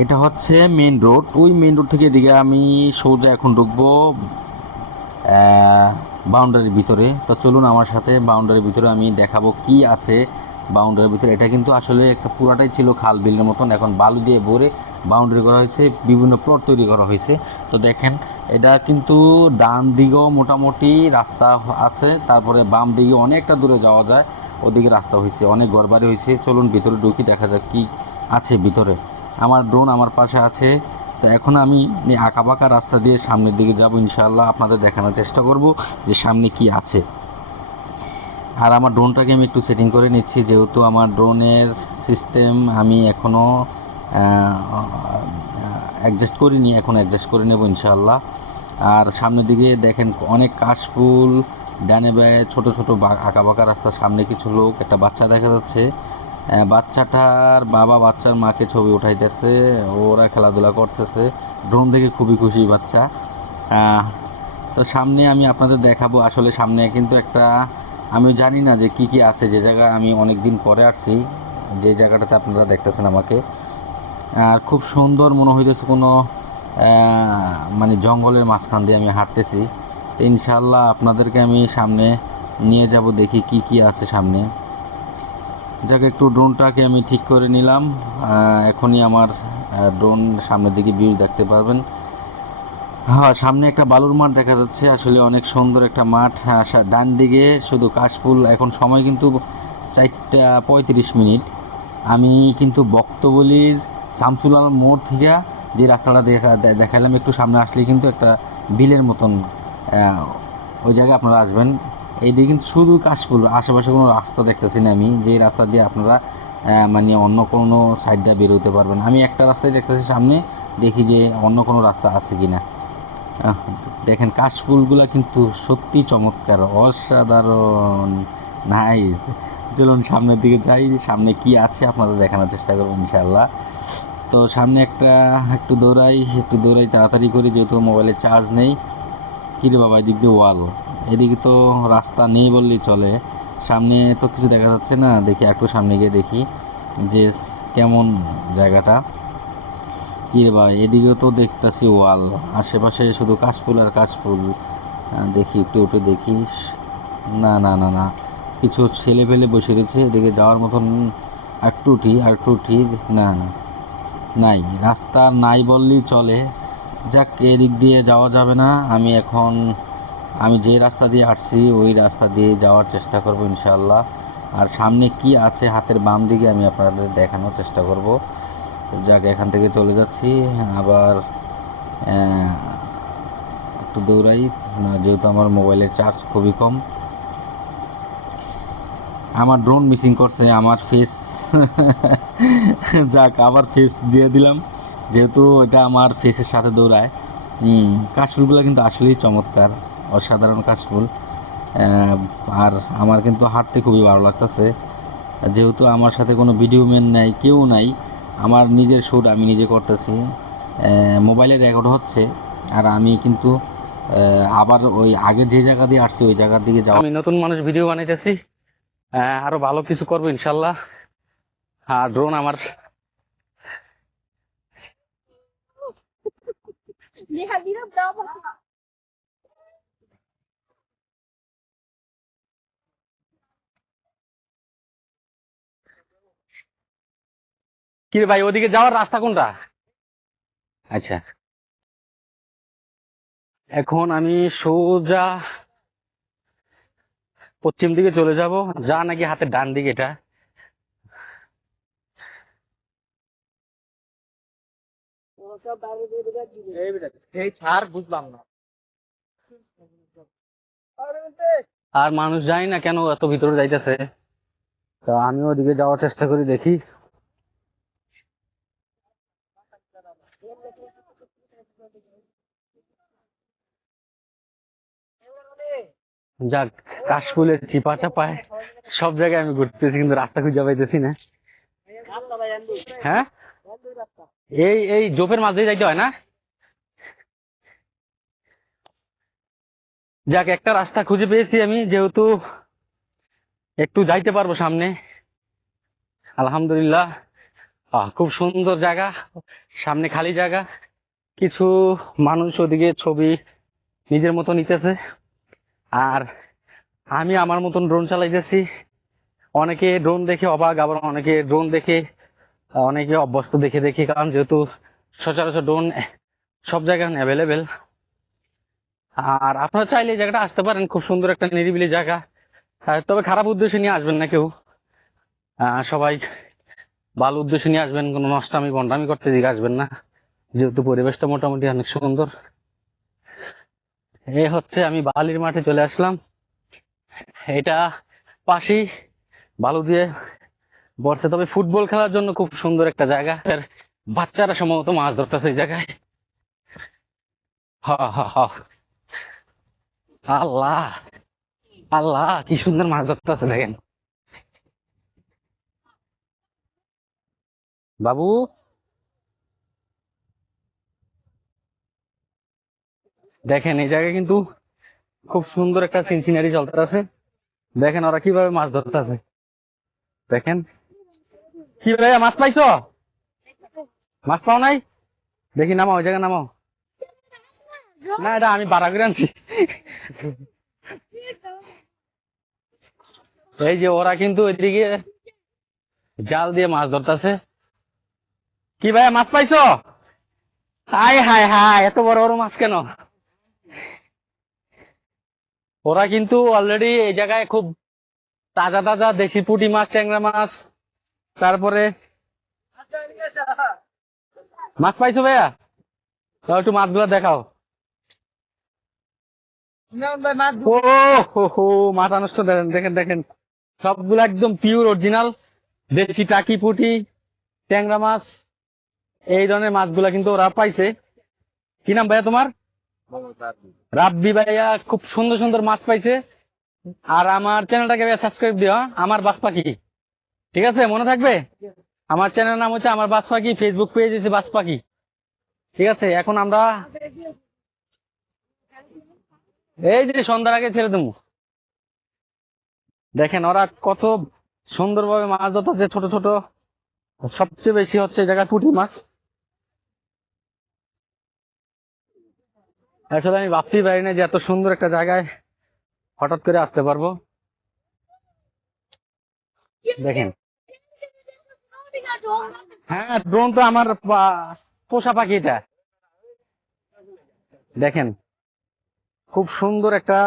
এটা হচ্ছে main road. ওই মেন রোড থেকে এদিকে আমি সোজা এখন ঢুকবো বাউন্ডারির ভিতরে। তো চলুন আমার সাথে বাউন্ডারির ভিতরে আমি দেখাবো কি আছে বাউন্ডারির ভিতরে। এটা কিন্তু আসলে একটা পুরাটাই ছিল খাল বিলের মতন, এখন বালু দিয়ে ভরে বাউন্ডারি করা হয়েছে, বিভিন্ন প্লট তৈরি করা হয়েছে। তো দেখেন এটা কিন্তু ডান দিকেও মোটামুটি রাস্তা আছে, তারপরে বাম দিকে অনেকটা দূরে যাওয়া যায়, ওদিকে রাস্তা হয়েছে, অনেক ঘরবাড়ি হয়েছে। চলুন ভিতরে ঢুকি, দেখা যাক কি আছে ভিতরে। আমার ড্রোন আমার পাশে আছে। তো এখন আমি এই আঁকাবাঁকা রাস্তা দিয়ে সামনের দিকে যাব, ইনশাআল্লাহ আপনাদের দেখানোর চেষ্টা করব যে সামনে কি আছে। আর আমার ড্রোনটাকে আমি একটু সেটিং করে নিচ্ছি, যেহেতু আমার ড্রোনের সিস্টেম আমি এখনও অ্যাডজাস্ট করিনি, এখন অ্যাডজাস্ট করে নেব ইনশাআল্লাহ। আর সামনের দিকে দেখেন অনেক কাশফুল, ডানে বায়ে ছোটো ছোটো আঁকাবাঁকা রাস্তা, সামনে কিছু লোক, একটা বাচ্চা দেখা যাচ্ছে। বাচ্চাটার বাবা বাচ্চার মাকে ছবি উঠাইতেছে, ওরা খেলাধুলা করতেছে, ড্রোন দেখে খুবই খুশি বাচ্চা। তো সামনে আমি আপনাদের দেখাবো, আসলে সামনে কিন্তু একটা, আমি জানি না যে কি কি আছে, যে জায়গা আমি অনেক দিন পরে আসছি, যে জায়গাটাতে আপনারা দেখতেছেন আমাকে। আর খুব সুন্দর মনে হইতেছে, কোনো মানে জঙ্গলের মাঝখান দিয়ে আমি হাঁটতেছি। তো ইনশাল্লাহ আপনাদেরকে আমি সামনে নিয়ে যাব, দেখি কি কি আছে সামনে। যাকে একটু ড্রোনটাকে আমি ঠিক করে নিলাম। এখনই আমার ড্রোন সামনের দিকে ভিউ দেখতে পারবেন। হ্যাঁ, সামনে একটা বালুর মাঠ দেখা যাচ্ছে, আসলে অনেক সুন্দর একটা মাঠ। ডান দিকে শুধু কাশফুল। এখন সময় কিন্তু 4:35। আমি কিন্তু বক্তবলির শামসুল আলম মোড় থেকে যে রাস্তাটা দেখালাম, একটু সামনে আসলে কিন্তু একটা বিলের মতন, ওই জায়গায় আপনারা আসবেন। এইদিকে কিন্তু শুধু কাশফুল, আশেপাশে কোনো রাস্তা দেখতেছি না আমি, যে রাস্তা দিয়ে আপনারা মানে অন্য কোনো সাইড দিয়ে বেরোতে পারবেন। আমি একটা রাস্তায় দেখতেছি সামনে, দেখি যে অন্য কোনো রাস্তা আছে কি না। দেখেন কাশফুলগুলা কিন্তু সত্যি চমৎকার, অসাধারণ, নাইস। চলুন সামনের দিকে যাই, সামনে কি আছে আপনাদের দেখানোর চেষ্টা করবো ইনশাআল্লাহ। তো সামনে একটু দৌড়াই তাড়াতাড়ি করি, যেহেতু মোবাইলে চার্জ নেই। কিরে বাবা, এদিক দিয়ে ওয়াল, এদিকে তো রাস্তা নেই বললেই চলে। সামনে তো কিছু দেখা যাচ্ছে না, দেখি একটু সামনে গিয়ে দেখি যে কেমন জায়গাটা। কি রে ভাই, এদিকেও তো দেখতেছি ওয়াল, আশেপাশে শুধু কাশফুল আর কাশফুল। দেখি একটু উঠে দেখি। না না না না, কিছু ছেলে পেলে বসে রয়েছে, এদিকে যাওয়ার মতন। আর একটু উঠি। না না, নাই, রাস্তা নাই বললেই চলে। যাক, এদিক দিয়ে যাওয়া যাবে না। আমি যে রাস্তা দিয়ে আসছি ওই রাস্তা দিয়ে যাওয়ার চেষ্টা করব ইনশাআল্লাহ। আর সামনে কি আছে হাতের বাম দিকে আমি আপনাদের দেখানোর চেষ্টা করব। যাক, এখান থেকে চলে যাচ্ছি আবার। একটু দৌড়াই, যেহেতু আমার মোবাইলের চার্জ খুবই কম। আমার ড্রোন মিসিং করছে আমার ফেস। যাক, আবার ফেস দিয়ে দিলাম, যেহেতু এটা আমার ফেসের সাথে দৌড়ায়। কাশফুলগুলো কিন্তু আসলেই চমৎকার, অসাধারণ কাশফুল। আর আমার কিন্তু হাঁটতে খুবই ভালো লাগতেছে, যেহেতু আমার সাথে কোনো ভিডিও ম্যান নাই, কেউ নাই, আমার নিজের শ্যুট আমি নিজে করতেছি। মোবাইলে রেকর্ড হচ্ছে। আর আমি কিন্তু আবার ওই আগের যে জায়গা দিয়ে আসছি ওই জায়গার দিকে যাওয়া, আমি নতুন মানুষ ভিডিও বানাইতেছি, আরো ভালো কিছু করবো ইনশাল্লাহ। আর ড্রোন আমার, কি রে ভাই, ওদিকে যাওয়ার রাস্তা কোনটা? আচ্ছা, এখন আমি সোজা পশ্চিম দিকে চলে যাব, যা নাকি হাতের ডান দিকে এটা। এই ছাড়, বুঝলাম না। আর মানুষ যায় না কেন, এত ভিতরে যাইতেছে। তো আমিও ওদিকে যাওয়ার চেষ্টা করি, দেখি। যাক, কাশফুলের চিপা চাপায় সব জায়গায় আমি ঘুরতেছি, কিন্তু রাস্তা খুঁজে পাইতেছি না। হ্যাঁ, এই এই জোপের মাঝ দিয়ে যাইতে হয় না? যাক, একটা রাস্তা খুঁজে পেয়েছি আমি, যেহেতু একটু যাইতে পারবো সামনে, আলহামদুলিল্লাহ। খুব সুন্দর জায়গা, সামনে খালি জায়গা, কিছু মানুষ ওদিকে ছবি নিজের মতো নিতেছে, আর আমি আমার মতন ড্রোন চালাইতেছি। অনেকে ড্রোন দেখে অবাক, আবার অনেকে ড্রোন দেখে অনেকে অভ্যস্ত দেখে দেখি, কারণ যেহেতু সচরাচর ড্রোন সব জায়গায় অ্যাভেলেবেল। আর আপনারা চাইলে এই জায়গাটা আসতে পারেন, খুব সুন্দর একটা নিরিবিলি জায়গা। তবে খারাপ উদ্দেশ্যে নিয়ে আসবেন না কেউ, সবাই ভালো উদ্দেশ্যে নিয়ে আসবেন, কোনো নষ্টামি বন্ডামি করতে দিকে আসবেন না, যেহেতু পরিবেশটা মোটামুটি অনেক সুন্দর। হচ্ছে আমি বালির মাঠে চলে আসলাম, এটা পাশেই বালু দিয়ে বর্ষে, তবে ফুটবল খেলার জন্য খুব সুন্দর একটা জায়গা। আর বাচ্চারা সম্ভবত মাছ ধরতেছে এই জায়গায়। হা হা হা, আল্লাহ আল্লাহ, কি সুন্দর মাছ ধরতেছে দেখেন। বাবু, দেখেন এই জায়গায় কিন্তু খুব সুন্দর একটা সিনসিনারি চলতেছে। দেখেন ওরা কিভাবে মাছ ধরতেছে, দেখেন। কি ভাইয়া, মাছ পাইছো? মাছ পাও নাই? দেখি নামাও, ওই জায়গায় নামাও। না, এটা আমি ভাড়া করে আনছি। এই যে ওরা কিন্তু ওইদিকে জাল দিয়ে মাছ ধরতেছে। কি ভাইয়া, মাছ পাইছো? হাই হাই হাই, এত বড় বড় মাছ কেন? ওরা কিন্তু অলরেডি এই জায়গায় খুব তাজা তাজা দেশি পুঁটি মাছ, ট্যাংরা মাছ, তারপরে মাছ পাইছো ভাইয়া? তাও একটু মাছগুলো দেখাও। ও হো হো, মাথা নষ্ট, দেখেন দেখেন দেখেন, সবগুলো একদম পিওর অরিজিনাল দেশি টাকি পুঁটি, ট্যাংরা মাছ, এই ধরনের মাছগুলা কিন্তু ওরা পাইছে। কি নাম ভাইয়া তোমার? রাব্বি ভাইয়া খুব সুন্দর সুন্দর মাছ পাইছে। আর আমার চ্যানেলটাকে সাবস্ক্রাইব দিও, আমার বাস পাখি, ঠিক আছে? মনে থাকবে, আমার চ্যানেলের নাম হচ্ছে আমার বাস পাখি, ফেসবুক পেজ হচ্ছে বাস পাখি, ঠিক আছে? এখন আমরা এই যে সন্ধ্যার আগে ছেড়ে দেবো। দেখেন ওরা কত সুন্দরভাবে মাছ ধরতেছে, ছোট ছোট। সবচেয়ে বেশি হচ্ছে এই জায়গায় পুঁটি মাছ। আসলে আমি ভাবতেই পারি না যে এত সুন্দর একটা জায়গায় হঠাৎ করে আসতে পারবো। দেখেন, হ্যাঁ, ড্রোন তো আমার পোষা পাখি এটা। দেখেন খুব সুন্দর একটা